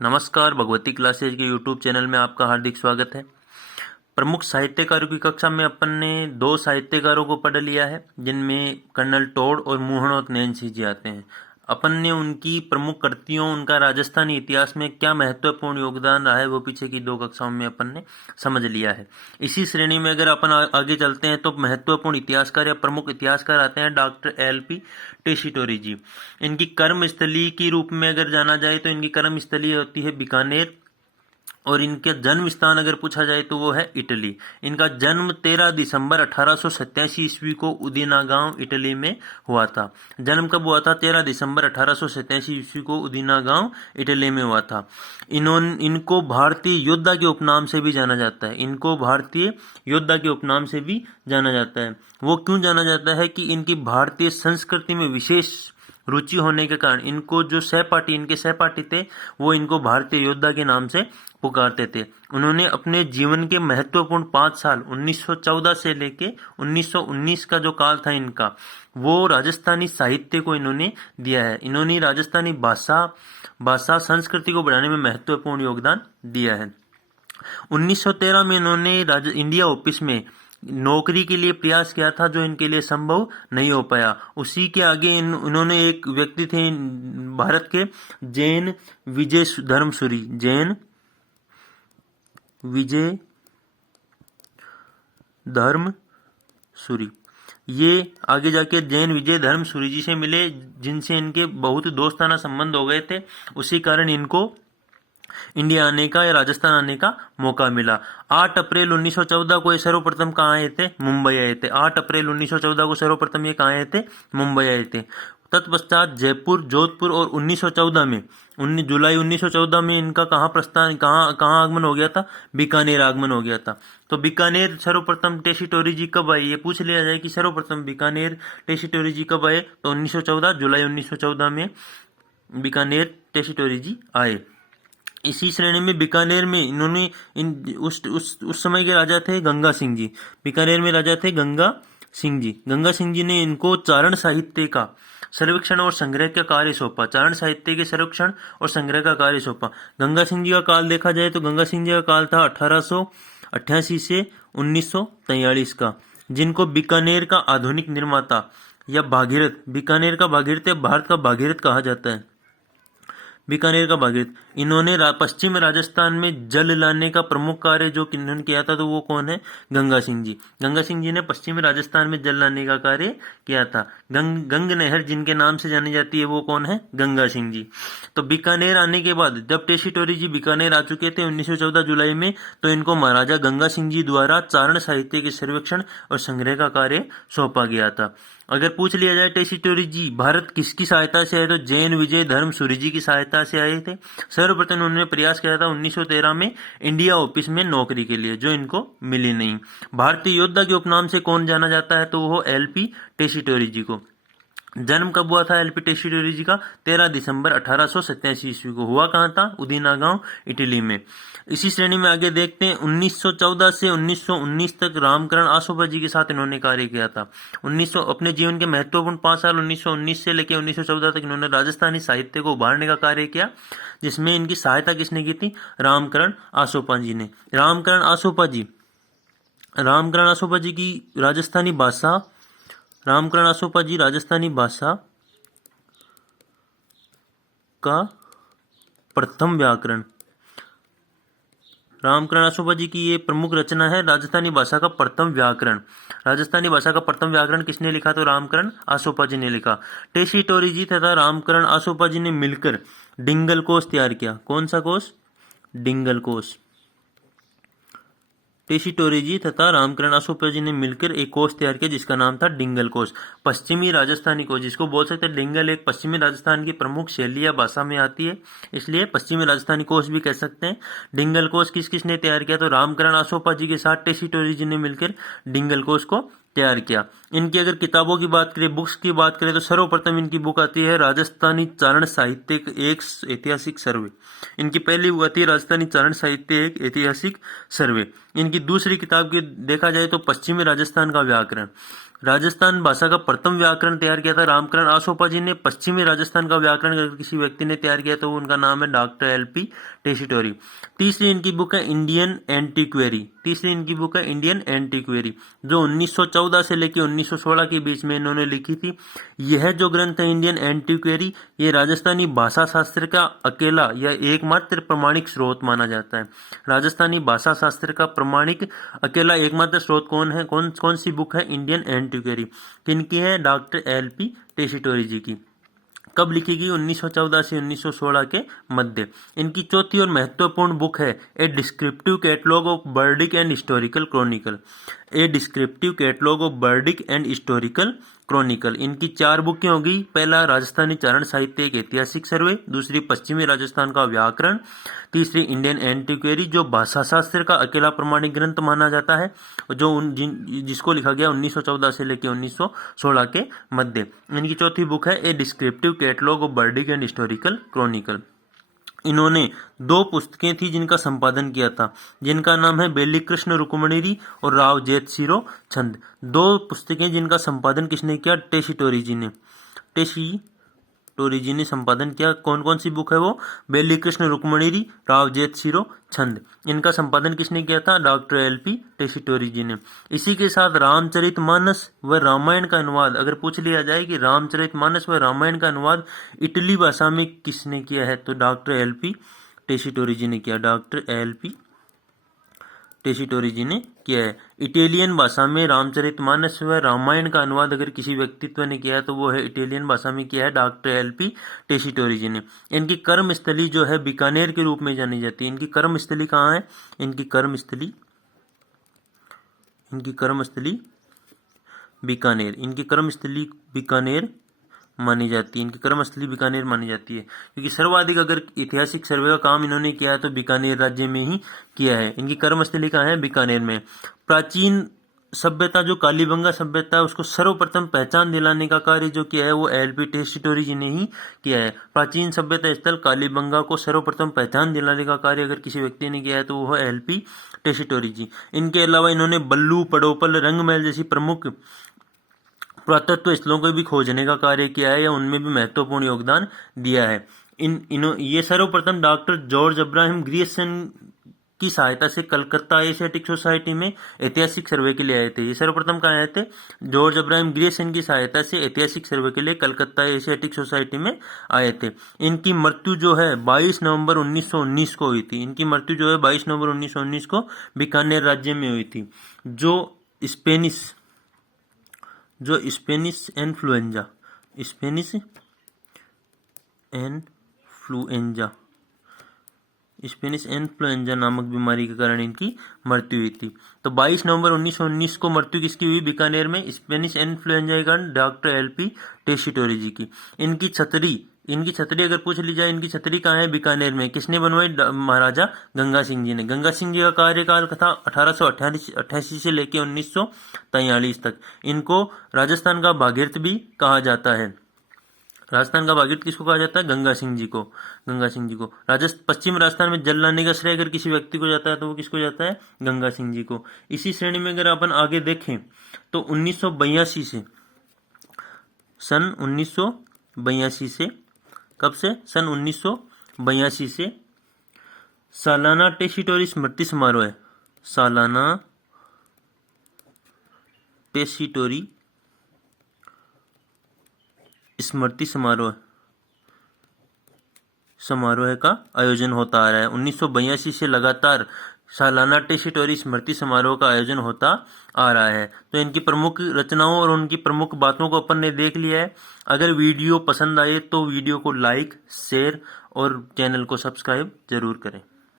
नमस्कार, भगवती क्लासेज के YouTube channel में आपका हार्दिक स्वागत है। प्रमुख साहित्यकारों की कक्षा में अपन ने दो साहित्यकारों को पढ़ लिया है, जिनमें कर्नल टोड और मोहनोत नैन्सी जी आते हैं। अपन ने उनकी प्रमुख कृतियों, उनका राजस्थानी इतिहास में क्या महत्वपूर्ण योगदान रहा है, वो पीछे की दो कक्षाओं में अपन ने समझ लिया है। इसी श्रेणी में अगर अपन आगे चलते हैं तो महत्वपूर्ण इतिहासकार या प्रमुख इतिहासकार आते हैं डॉक्टर एल.पी. टेशीटोरी जी। इनकी कर्मस्थली की रूप में अगर जाना जाए तो इनकी कर्मस्थली होती है बीकानेर, और इनके जन्म स्थान अगर पूछा जाए तो वो है इटली। इनका जन्म 13 दिसंबर 1887 ईस्वी को उदीना गांव इटली में हुआ था। जन्म कब हुआ था? 13 दिसंबर 1887 ईस्वी को उदीना गांव इटली में हुआ था। इनको भारतीय योद्धा के उपनाम से भी जाना जाता है। इनको भारतीय योद्धा के उपनाम से भी जाना जाता है। वो क्यों जाना जाता है कि इनकी भारतीय संस्कृति में विशेष रुचि होने के कारण इनको जो इनके सहपाठी थे, वो इनको भारतीय योद्धा के नाम से पुकारते थे। उन्होंने अपने जीवन के महत्वपूर्ण 5 साल 1914 से लेके 1919 का जो काल था इनका, वो राजस्थानी साहित्य को इन्होंने दिया है। इन्होंने राजस्थानी भाषा संस्कृति को बढ़ाने में महत्वपूर्ण योगदान दिया है। 1913 में इन्होंने इंडिया ऑफिस में नौकरी के लिए प्रयास किया था, जो इनके लिए संभव नहीं हो पाया। उसी के आगे इन्होंने एक व्यक्ति थे भारत के, जैन विजय धर्मसूरी। ये आगे जाके जैन विजय धर्मसूरी जी से मिले, जिनसे इनके बहुत दोस्ताना संबंध हो गए थे। उसी कारण इनको इंडिया आने का या राजस्थान आने का मौका मिला। 8 अप्रैल 1914 को ये सर्वप्रथम कहाँ आए थे? मुंबई आए थे। 8 अप्रैल 1914 को सर्वप्रथम ये कहाँ आए थे? मुंबई आए थे। तत्पश्चात जयपुर, जोधपुर और 1914 में 19 जुलाई 1914 में इनका कहाँ आगमन हो गया था? बीकानेर आगमन हो गया था। तो बीकानेर सर्वप्रथम टेशीटोरी जी कब आए? ये पूछ लिया जाए कि सर्वप्रथम बीकानेर टेशीटोरी जी कब आए, तो 1914 जुलाई 1914 में बीकानेर टेशीटोरी जी आए। इसी श्रेणी में बीकानेर में इन्होंने उस समय के राजा थे गंगा सिंह जी। बीकानेर में राजा थे गंगा सिंह जी। गंगा सिंह जी ने इनको चारण साहित्य का सर्वेक्षण और संग्रह का कार्य सौंपा। चारण साहित्य के सर्वेक्षण और संग्रह का कार्य सौंपा। गंगा सिंह जी का काल देखा जाए तो गंगा सिंह जी का काल था 1888 से 1943 का, जिनको बीकानेर का आधुनिक निर्माता या भागीरथ, बीकानेर का भागीरथ या भारत का भागीरथ कहा जाता है। बीकानेर का भागीरथ। इन्होंने पश्चिम राजस्थान में जल लाने का प्रमुख कार्य जो किन्होंने किया था, तो वो कौन है? गंगा सिंह जी। गंगा सिंह जी ने पश्चिमी राजस्थान में जल लाने का कार्य किया था। गंग नहर जिनके नाम से जानी जाती है, वो कौन है? गंगा सिंह जी। तो बीकानेर आने के बाद जब टेशीटोरी जी बीकानेर आ चुके थे 1914 जुलाई में, तो इनको महाराजा गंगा सिंह जी द्वारा चारण साहित्य के सर्वेक्षण और संग्रह का कार्य सौंपा गया था। अगर पूछ लिया जाए टेशीटोरी जी भारत किसकी सहायता से आए, तो जैन विजय धर्मसूरी जी की सहायता से आए थे। सर्वप्रथम उन्होंने प्रयास किया था 1913 में इंडिया ऑफिस में नौकरी के लिए, जो इनको मिली नहीं। भारतीय योद्धा के उपनाम से कौन जाना जाता है, तो वो एल.पी. टेशीटोरी जी को। जन्म कब हुआ था एल.पी. टेशीटोरी जी का? 13 दिसंबर 1887 ईस्वी को। हुआ कहाँ था? उदीना गांव इटली में। इसी श्रेणी में आगे देखते हैं 1914 से 1919 तक रामकरण आसोपा जी के साथ इन्होंने कार्य किया था। अपने जीवन के महत्वपूर्ण 5 साल 1919 से लेकर 1914 तक इन्होंने राजस्थानी साहित्य को उभारने का कार्य किया, जिसमें इनकी सहायता किसने की थी? रामकरण आसोपा जी ने। रामकरण आसोपा जी की राजस्थानी भाषा का प्रथम व्याकरण। रामकरण आसोपा जी की ये प्रमुख रचना है, राजस्थानी भाषा का प्रथम व्याकरण। राजस्थानी भाषा का प्रथम व्याकरण किसने लिखा? तो रामकरण आसोपा जी ने लिखा। टेशीटोरी जी तथा रामकरण आसोपा जी ने मिलकर डिंगल कोश तैयार किया। कौन सा कोश? डिंगल कोश। टेशीटोरी जी तथा रामकरण आसोपा जी ने मिलकर एक कोश तैयार किया, जिसका नाम था डिंगल कोश। पश्चिमी राजस्थानी कोश, जिसको बोल सकते हैं डिंगल, एक पश्चिमी राजस्थान की प्रमुख शैली या भाषा में आती है, इसलिए पश्चिमी राजस्थानी कोश भी कह सकते हैं। डिंगल कोश किसने तैयार किया? तो रामकरण आसोपा जी के साथ टेशीटोरी जी ने मिलकर डिंगल कोश को तैयार किया। इनकी अगर किताबों की बात करें, बुक्स की बात करें, तो सर्वप्रथम इनकी बुक आती है राजस्थानी चारण साहित्य एक ऐतिहासिक सर्वे। इनकी पहली बुक आती है राजस्थानी चारण साहित्य एक ऐतिहासिक सर्वे। इनकी दूसरी किताब की देखा जाए तो पश्चिमी राजस्थान का व्याकरण। राजस्थान भाषा का प्रथम व्याकरण तैयार किया था रामकरण आसोपा जी ने। पश्चिमी राजस्थान का व्याकरण अगर किसी व्यक्ति ने तैयार किया तो उनका नाम है डॉक्टर एल.पी. टेसीटोरी। तीसरी इनकी बुक है इंडियन एंटीक्वेरी। जो 1914 से लेकर 1916 के बीच में इन्होंने लिखी थी। यह जो ग्रंथ है इंडियन एंटीक्वेरी, ये राजस्थानी भाषा शास्त्र का अकेला या एकमात्र प्रमाणिक स्रोत माना जाता है। राजस्थानी भाषा शास्त्र का प्रमाणिक अकेला एकमात्र स्रोत कौन सी बुक है? इंडियन एंटीक्वेरी। किनकी है? Doctor LP. टेसीटोरी जी की। कब लिखी गई? 1914 से 1916 के मध्य। इनकी चौथी और महत्वपूर्ण बुक है a descriptive catalogue of bardic and historical chronicle. इनकी 4 बुकें होगी। पहला राजस्थानी चारण साहित्य एक ऐतिहासिक सर्वे, दूसरी पश्चिमी राजस्थान का व्याकरण, तीसरी इंडियन एंटीक्वेरी जो भाषा शास्त्र का अकेला प्रमाणिक ग्रंथ माना जाता है, जिसको लिखा गया 1914 से लेकर 1916 के मध्य। इनकी चौथी बुक है a descriptive catalogue of bardic and historical chronicle. इन्होंने 2 पुस्तकें थी जिनका संपादन किया था, जिनका नाम है बेली कृष्ण रुक्मणीरी और राव जेतसिरो छंद। 2 पुस्तकें जिनका संपादन किसने किया? टेसीटोरी जी ने संपादन किया। कौन कौन सी बुक है वो? बेली कृष्ण रुक्मणीरी, राव जेतसिरो छंद। इनका संपादन किसने किया था? Doctor LP. टेसीटोरी जी ने। इसी के साथ रामचरितमानस व रामायण का अनुवाद, अगर पूछ लिया जाए कि रामचरितमानस व रामायण का अनुवाद इटली भाषा में किसने किया है, तो डॉक्टर एल.पी. टेसीटोरी जी ने किया। इटालियन भाषा में रामचरितमानस व रामायण का अनुवाद अगर किसी व्यक्तित्व ने किया है तो वो है इटालियन भाषा में किया है डॉक्टर एल.पी. टेसीटोरी जी ने। इनकी कर्मस्थली जो है बीकानेर के रूप में जानी जाती है। इनकी कर्मस्थली कहाँ है? इनकी कर्मस्थली बीकानेर मानी जाती है। क्योंकि सर्वाधिक अगर ऐतिहासिक सर्वे का काम इन्होंने किया है तो बीकानेर राज्य में ही किया है। इनकी कर्मस्थली कहाँ है? बीकानेर में। प्राचीन सभ्यता जो कालीबंगा सभ्यता है उसको सर्वप्रथम पहचान दिलाने का कार्य जो किया है वो एल.पी. टेसीटोरी जी ने ही किया है। प्राचीन सभ्यता स्थल कालीबंगा को सर्वप्रथम पहचान दिलाने का कार्य अगर किसी व्यक्ति ने किया है तो वो है एल.पी. टेसीटोरी जी। इनके अलावा इन्होंने बल्लू, पड़ोपल, रंगमहल जैसी प्रमुख पुरातत्व स्थलों को भी खोजने का कार्य किया है या उनमें भी महत्वपूर्ण योगदान दिया है। ये सर्वप्रथम डॉक्टर जॉर्ज अब्राहम ग्रियर्सन की सहायता से कलकत्ता एशियाटिक सोसाइटी में ऐतिहासिक सर्वे के लिए आए थे। ये सर्वप्रथम कहाँ आए थे? जॉर्ज अब्राहम ग्रियर्सन की सहायता से ऐतिहासिक सर्वे के लिए कलकत्ता एशियाटिक सोसाइटी में आए थे। इनकी मृत्यु जो है 22 नवंबर 1919 को हुई थी। बीकानेर राज्य में हुई थी। जो स्पेनिश इन्फ्लुएंजा नामक बीमारी के कारण इनकी मृत्यु हुई थी। तो 22 नवंबर 1919 को मृत्यु किसकी हुई? बीकानेर में स्पेनिश इन्फ्लुएंजा के कारण डॉक्टर एल.पी. टेसीटोरी जी की। इनकी छतरी अगर पूछ ली जाए, इनकी छतरी कहाँ है? बीकानेर में। किसने बनवाई? महाराजा गंगा सिंह जी ने। गंगा सिंह जी का कार्यकाल था 1888 से लेकर 1943 तक। इनको राजस्थान का भागीरथ भी कहा जाता है। राजस्थान का भागीरथ किसको कहा जाता है? गंगा सिंह जी को। पश्चिम राजस्थान में जल लाने का श्रेय अगर किसी व्यक्ति को जाता है तो वो किसको जाता है? गंगा सिंह जी को। इसी श्रेणी में अगर अपन आगे देखें तो 1982 से सन 1982 से सालाना टेसीटोरी स्मृति समारोह है। स्मृति समारोह का आयोजन होता आ रहा है। 1982 से लगातार सालाना टेसीटोरी स्मृति समारोह का आयोजन होता आ रहा है। तो इनकी प्रमुख रचनाओं और उनकी प्रमुख बातों को अपन ने देख लिया है। अगर वीडियो पसंद आए तो वीडियो को लाइक, शेयर और चैनल को सब्सक्राइब जरूर करें।